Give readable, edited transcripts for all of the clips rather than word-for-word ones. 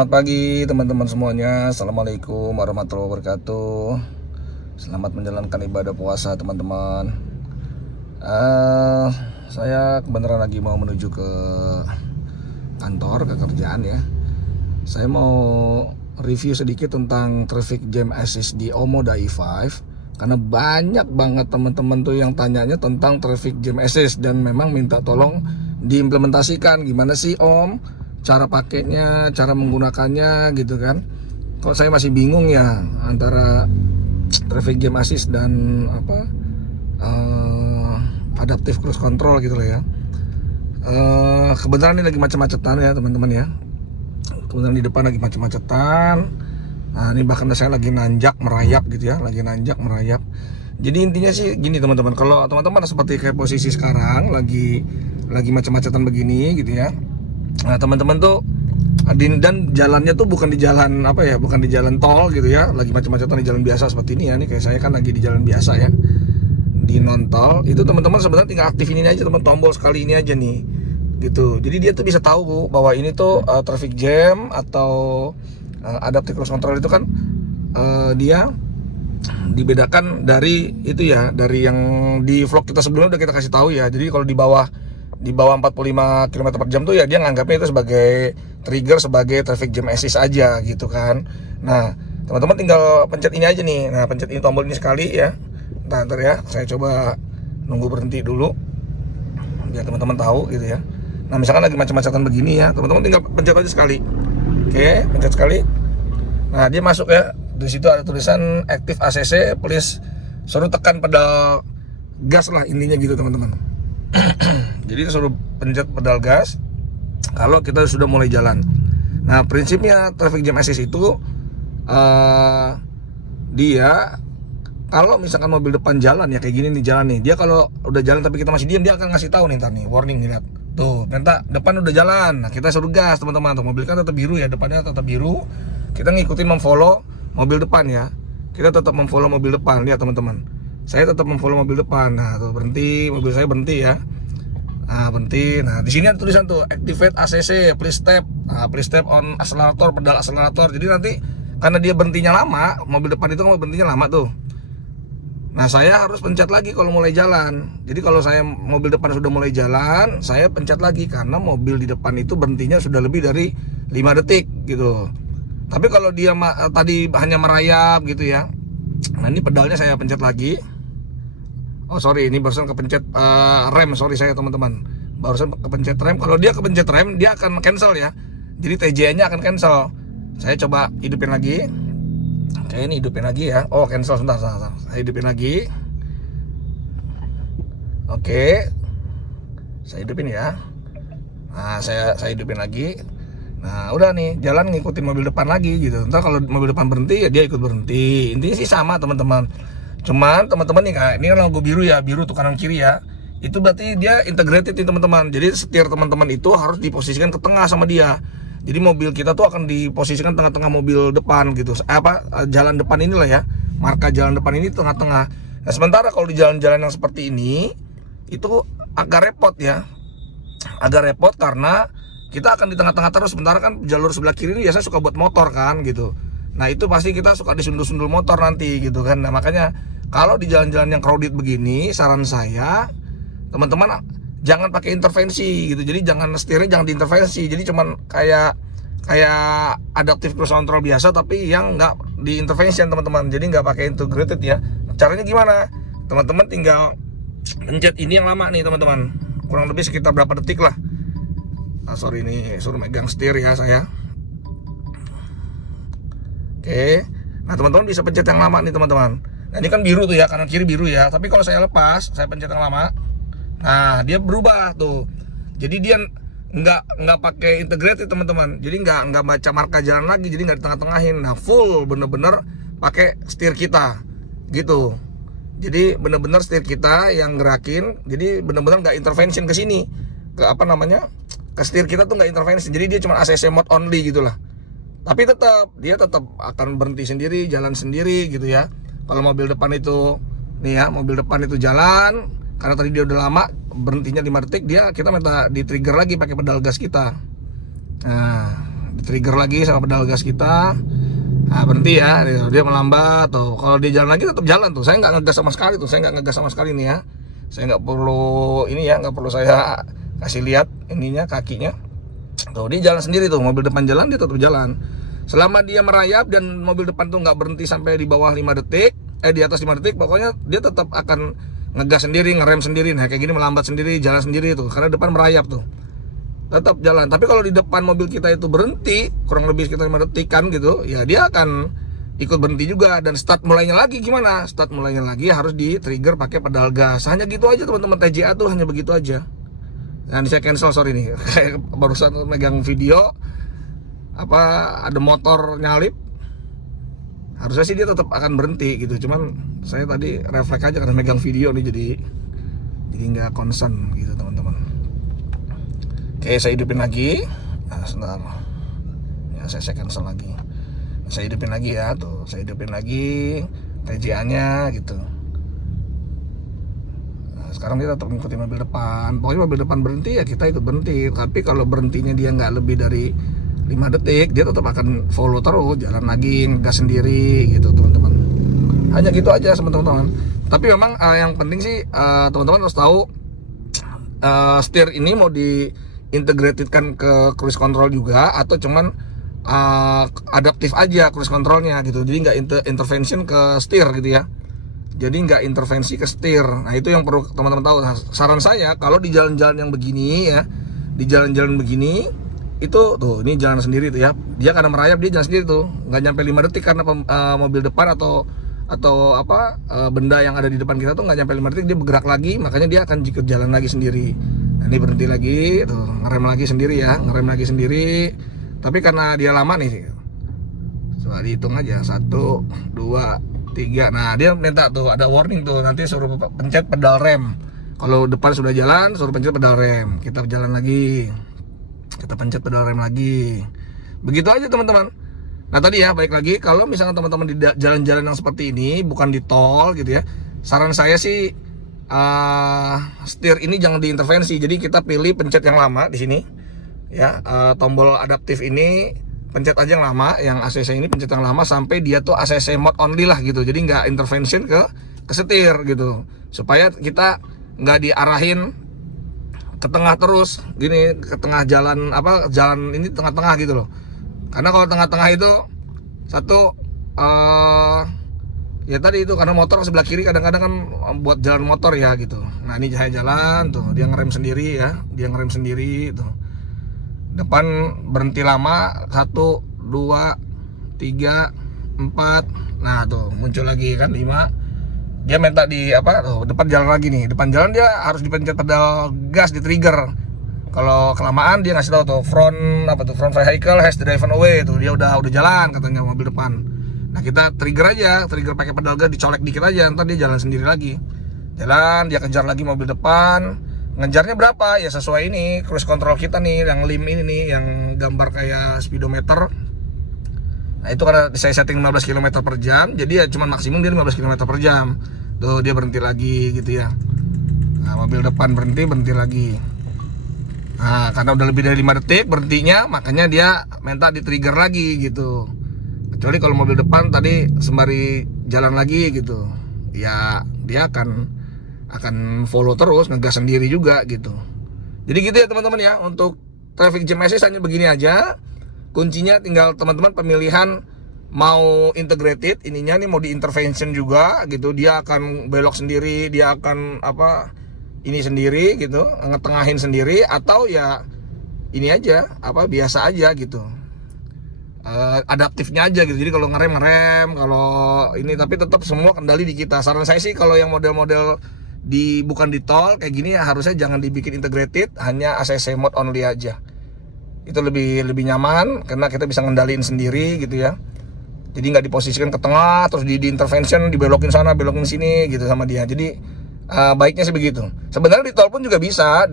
Selamat pagi teman-teman semuanya. Assalamualaikum warahmatullahi wabarakatuh. Selamat menjalankan ibadah puasa teman-teman. Saya kebenaran lagi mau menuju ke kantor, ke kerjaan ya. Saya mau review sedikit tentang traffic jam assist di Omoda i5. Karena banyak banget teman-teman tuh yang tanyanya tentang traffic jam assist dan memang minta tolong diimplementasikan. Gimana sih Om cara pakainya, cara menggunakannya gitu kan. Kok saya masih bingung ya antara traffic jam assist dan adaptive cruise control gitu loh ya. Kebetulan ini lagi macet-macetan ya teman-teman ya. Kebetulan di depan lagi macet-macetan. Nah ini bahkan saya lagi nanjak merayap gitu ya, lagi nanjak merayap. Jadi intinya sih gini teman-teman, kalau teman-teman seperti kayak posisi sekarang lagi macet-macetan begini gitu ya. Nah teman-teman tuh dan jalannya tuh bukan di jalan bukan di jalan tol gitu ya, lagi macet-macetan di jalan biasa seperti ini ya. Nih kayak saya kan lagi di jalan biasa ya, di non tol. Itu teman-teman sebenarnya tinggal aktifin ini aja teman, tombol sekali ini aja nih gitu. Jadi dia tuh bisa tahu bahwa ini tuh traffic jam atau adaptive cruise control itu kan dia dibedakan dari itu ya, dari yang di vlog kita sebelumnya udah kita kasih tahu ya. Jadi kalau di bawah 45 km per jam tuh ya dia nganggapnya itu sebagai trigger, sebagai traffic jam assist aja gitu kan. Nah teman-teman tinggal pencet ini aja nih. Nah pencet ini, tombol ini sekali ya. Ntar ya, saya coba nunggu berhenti dulu biar teman-teman tahu gitu ya. Nah misalkan lagi macam-macatan begini ya, teman-teman tinggal pencet aja sekali. Oke, pencet sekali. Nah dia masuk ya. Di situ ada tulisan active ACC, please suruh tekan pedal gas lah intinya gitu teman-teman. Jadi suruh pencet pedal gas kalau kita sudah mulai jalan. Nah prinsipnya traffic jam assist itu dia kalau misalkan mobil depan jalan ya kayak gini nih jalan nih, dia kalau udah jalan tapi kita masih diam, dia akan ngasih tahu nih ntar nih, warning nih, lihat tuh, ternyata depan udah jalan. Nah kita suruh gas teman-teman, tuh mobil kan tetap biru ya, depannya tetap biru. Kita ngikutin memfollow mobil depan ya, kita tetap memfollow mobil depan. Lihat teman-teman, saya tetap memfollow mobil depan. Nah tuh berhenti, mobil saya berhenti ya. Nah berhenti. Nah di sini ada tulisan tuh activate ACC, please tap. Nah, please tap on accelerator, pedal accelerator. Jadi nanti karena dia berhentinya lama, mobil depan itu kan berhentinya lama tuh. Nah saya harus pencet lagi kalau mulai jalan. Jadi kalau saya mobil depan sudah mulai jalan, saya pencet lagi karena mobil di depan itu berhentinya sudah lebih dari 5 detik gitu. Tapi kalau dia tadi hanya merayap gitu ya, nah ini pedalnya saya pencet lagi. Oh sorry, ini barusan kepencet rem, sorry saya teman-teman, barusan kepencet rem. Kalau dia kepencet rem, dia akan cancel ya. Jadi TJ-nya akan cancel. Saya coba hidupin lagi. Oke, ini hidupin lagi ya. Oh cancel, sebentar. Saya hidupin lagi. Oke, saya hidupin ya. Nah saya hidupin lagi. Nah udah nih, jalan ngikutin mobil depan lagi gitu. Ntar kalau mobil depan berhenti ya dia ikut berhenti. Intinya sih sama teman-teman. Cuman teman-teman nih kak, ini kan logo biru ya, biru tuh kanan kiri ya. Itu berarti dia integrated nih teman-teman. Jadi setir teman-teman itu harus diposisikan ke tengah sama dia. Jadi mobil kita tuh akan diposisikan tengah-tengah mobil depan gitu. Jalan depan inilah ya, marka jalan depan ini tengah-tengah. Nah sementara kalau di jalan-jalan yang seperti ini itu agak repot ya, agak repot karena kita akan di tengah-tengah terus. Sementara kan jalur sebelah kiri ini biasanya suka buat motor kan gitu. Nah itu pasti kita suka disundul-sundul motor nanti gitu kan. Nah makanya kalau di jalan-jalan yang crowded begini, saran saya teman-teman jangan pakai intervensi gitu. Jadi jangan setirnya jangan diintervensi. Jadi cuman kayak adaptive cruise control biasa tapi yang nggak diintervensi teman-teman. Jadi nggak pakai integrated ya. Caranya gimana? Teman-teman tinggal pencet ini yang lama nih teman-teman. Kurang lebih sekitar berapa detik lah. Sorry ini suruh megang setir ya saya. Oke. Nah teman-teman bisa pencet yang lama nih teman-teman. Nah ini kan biru tuh ya, kanan kiri biru ya. Tapi kalau saya lepas, saya pencet yang lama. Nah dia berubah tuh. Jadi dia nggak pakai integrated teman-teman. Jadi nggak baca marka jalan lagi. Jadi nggak di tengah-tengahin. Nah full bener-bener pakai setir kita gitu. Jadi bener-bener setir kita yang gerakin. Jadi bener-bener nggak intervention ke sini, ke ke setir kita tuh nggak intervensi. Jadi dia cuma ACC mode only gitulah. Tapi dia tetap akan berhenti sendiri, jalan sendiri gitu ya. Kalau mobil depan itu nih ya, mobil depan itu jalan karena tadi dia udah lama berhentinya 5 detik, kita minta di trigger lagi pakai pedal gas kita. Nah trigger lagi sama pedal gas kita. Nah, berhenti ya, dia melambat tuh. Kalau dia jalan lagi tetap jalan tuh. Saya nggak ngegas sama sekali tuh. Saya nggak ngegas sama sekali nih ya. Saya nggak perlu ini ya, nggak perlu saya kasih lihat ininya kakinya. Tuh dia jalan sendiri tuh. Mobil depan jalan, dia tetap jalan. Selama dia merayap dan mobil depan tuh nggak berhenti sampai di bawah 5 detik, di atas 5 detik, pokoknya dia tetap akan ngegas sendiri, ngerem sendiri. Nah kayak gini melambat sendiri, jalan sendiri tuh. Karena depan merayap tuh. Tetap jalan. Tapi kalau di depan mobil kita itu berhenti kurang lebih sekitar 5 detik kan gitu, ya dia akan ikut berhenti juga. Dan start mulainya lagi gimana? Start mulainya lagi harus di trigger pakai pedal gas. Hanya gitu aja teman-teman, TJA tuh hanya begitu aja. Nah, saya cancel, sorry nih. Kayak barusan megang video ada motor nyalip. Harusnya sih dia tetap akan berhenti gitu. Cuman saya tadi refleks aja karena megang video nih, jadi nggak concern gitu teman-teman. Oke, saya hidupin lagi. Nah, sebentar. Ya, saya cancel lagi. Saya hidupin lagi ya, tuh. Saya hidupin lagi TJA-nya gitu. Nah, sekarang dia tetap ngikutin mobil depan. Pokoknya mobil depan berhenti ya kita ikut berhenti. Tapi kalau berhentinya dia nggak lebih dari 5 detik, dia tetap akan follow terus, jalan lagi, ngegas sendiri gitu teman-teman. Hanya gitu aja teman-teman. Tapi memang yang penting sih teman-teman harus tahu setir ini mau diintegratedkan ke cruise control juga atau cuman adaptif aja cruise controlnya gitu. Jadi nggak intervention ke setir gitu ya. Jadi nggak intervensi ke setir. Nah itu yang perlu teman-teman tahu. Nah, saran saya kalau di jalan-jalan yang begini ya, di jalan-jalan begini itu tuh ini jalan sendiri tuh ya, dia karena merayap dia jalan sendiri tuh, nggak nyampe 5 detik karena mobil depan atau benda yang ada di depan kita tuh nggak nyampe 5 detik dia bergerak lagi, makanya dia akan ikut jalan lagi sendiri. Nah, ini berhenti lagi tuh, ngerem lagi sendiri ya, ngerem lagi sendiri. Tapi karena dia lama nih, coba dihitung aja 1, 2, 3. Nah dia minta tuh ada warning tuh, nanti suruh pencet pedal rem. Kalau depan sudah jalan suruh pencet pedal rem, kita jalan lagi. Kita pencet pedal rem lagi. Begitu aja teman-teman. Nah tadi ya, balik lagi, kalau misalnya teman-teman di jalan-jalan yang seperti ini, bukan di tol gitu ya, saran saya sih setir ini jangan diintervensi. Jadi kita pilih pencet yang lama di sini ya, tombol adaptif ini pencet aja yang lama, yang ACC ini pencet yang lama sampai dia tuh ACC mode only lah gitu. Jadi nggak intervention ke setir gitu, supaya kita nggak diarahin ke tengah terus gini, ke tengah jalan jalan ini tengah-tengah gitu loh. Karena kalau tengah-tengah itu satu ya tadi itu karena motor sebelah kiri kadang-kadang kan buat jalan motor ya gitu. Nah ini saya jalan tuh, dia ngerem sendiri ya, dia ngerem sendiri tuh. Depan berhenti lama 1, 2, 3, 4. Nah tuh muncul lagi kan 5. Dia minta di tuh depan jalan lagi nih, depan jalan dia harus dipencet pedal gas di trigger. Kalau kelamaan dia ngasih tahu tuh front vehicle has driven away tuh, dia udah jalan katanya mobil depan. Nah kita trigger pakai pedal gas, dicolek dikit aja, ntar dia jalan sendiri lagi. Jalan, dia kejar lagi mobil depan. Ngejarnya berapa ya sesuai ini cruise control kita nih, yang lim ini nih, yang gambar kayak speedometer. Nah itu karena saya setting 15 km per jam, jadi ya cuma maksimum dia 15 km per jam. Tuh dia berhenti lagi gitu ya. Nah mobil depan berhenti lagi. Nah karena udah lebih dari 5 detik berhentinya, makanya dia minta di trigger lagi gitu. Kecuali kalau mobil depan tadi sembari jalan lagi gitu, ya dia akan follow terus, ngegas sendiri juga gitu. Jadi gitu ya teman-teman ya, untuk traffic jam assist hanya begini aja. Kuncinya tinggal teman-teman pemilihan mau integrated ininya nih, mau di intervention juga gitu, dia akan belok sendiri, dia akan ini sendiri gitu, ngetengahin sendiri, atau ya ini aja biasa aja gitu, adaptifnya aja gitu. Jadi kalau ngerem, kalau ini, tapi tetap semua kendali di kita. Saran saya sih kalau yang model-model bukan di tol kayak gini ya, harusnya jangan dibikin integrated, hanya ACC mode only aja. Itu lebih nyaman karena kita bisa ngendaliin sendiri gitu ya. Jadi nggak diposisikan ke tengah terus di intervention, dibelokin sana belokin sini gitu sama dia. Jadi baiknya sih begitu. Sebenarnya di tol pun juga bisa,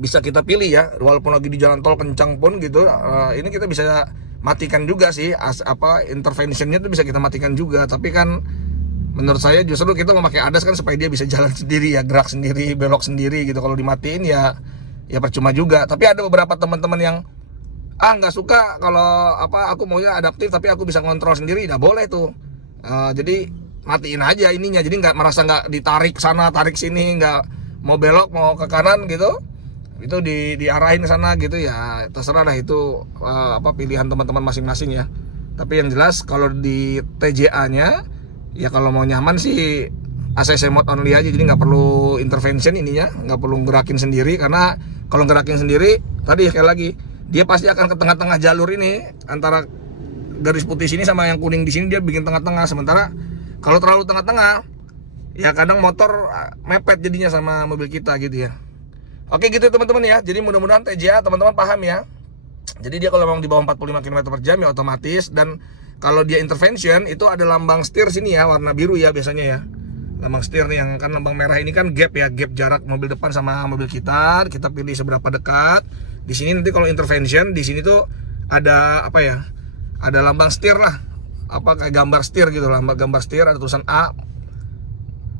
bisa kita pilih ya, walaupun lagi di jalan tol kencang pun gitu, ini kita bisa matikan juga sih, interventionnya tuh bisa kita matikan juga. Tapi kan menurut saya justru kita memakai ADAS kan supaya dia bisa jalan sendiri ya, gerak sendiri, belok sendiri gitu. Kalau dimatiin ya ya percuma juga. Tapi ada beberapa teman-teman yang nggak suka kalau aku maunya adaptif tapi aku bisa ngontrol sendiri, nggak boleh tuh. Jadi matiin aja ininya, jadi nggak merasa nggak ditarik sana tarik sini, nggak mau belok mau ke kanan gitu, itu diarahin ke sana gitu ya, terserah lah itu pilihan teman-teman masing-masing ya. Tapi yang jelas kalau di TJA-nya ya kalau mau nyaman sih ACC mode only aja, jadi nggak perlu intervention ininya, nggak perlu gerakin sendiri, karena kalau gerakin sendiri tadi sekali lagi dia pasti akan ke tengah-tengah jalur ini, antara garis putih sini sama yang kuning di sini dia bikin tengah-tengah. Sementara kalau terlalu tengah-tengah ya kadang motor mepet jadinya sama mobil kita gitu ya. Oke gitu teman-teman ya. Jadi mudah-mudahan TJA teman-teman paham ya. Jadi dia kalau memang di bawah 45 km per jam ya otomatis, dan kalau dia intervention itu ada lambang setir sini ya, warna biru ya biasanya ya. Lambang setir nih, yang kan lambang merah ini kan gap ya, gap jarak mobil depan sama mobil kita pilih seberapa dekat. Di sini nanti kalau intervention di sini tuh ada ada lambang setir lah, kayak gambar setir gitu, lambang gambar setir ada tulisan A.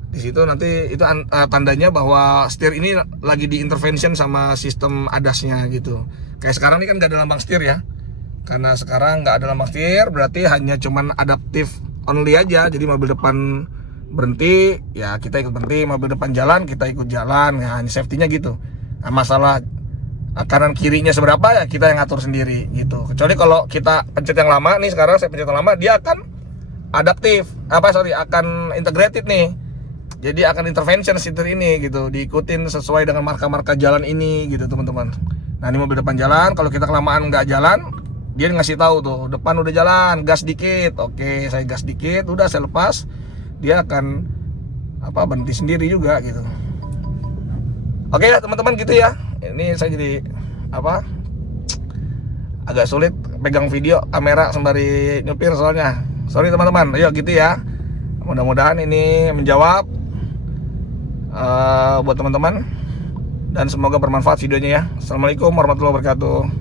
Di situ nanti itu tandanya bahwa setir ini lagi di intervention sama sistem ADAS-nya gitu. Kayak sekarang ini kan nggak ada lambang setir ya, karena sekarang nggak ada lambang setir berarti hanya cuman adaptif only aja. Jadi mobil depan berhenti ya kita ikut berhenti, mobil depan jalan kita ikut jalan. Nah ini safety-nya gitu. Nah, masalah kanan kirinya seberapa ya kita yang ngatur sendiri gitu. Kecuali kalau kita pencet yang lama nih, sekarang saya pencet yang lama dia akan adaptif akan integrated nih. Jadi akan intervention setir ini gitu, diikutin sesuai dengan marka-marka jalan ini gitu teman-teman. Nah ini mobil depan jalan, kalau kita kelamaan nggak jalan dia ngasih tahu tuh depan udah jalan, gas dikit. Oke saya gas dikit, udah saya lepas, dia akan berhenti sendiri juga gitu. Oke ya teman-teman gitu ya. Ini saya jadi agak sulit pegang video kamera sembari nyupir soalnya. Sorry teman-teman. Ayo gitu ya. Mudah-mudahan ini menjawab buat teman-teman dan semoga bermanfaat videonya ya. Assalamualaikum warahmatullahi wabarakatuh.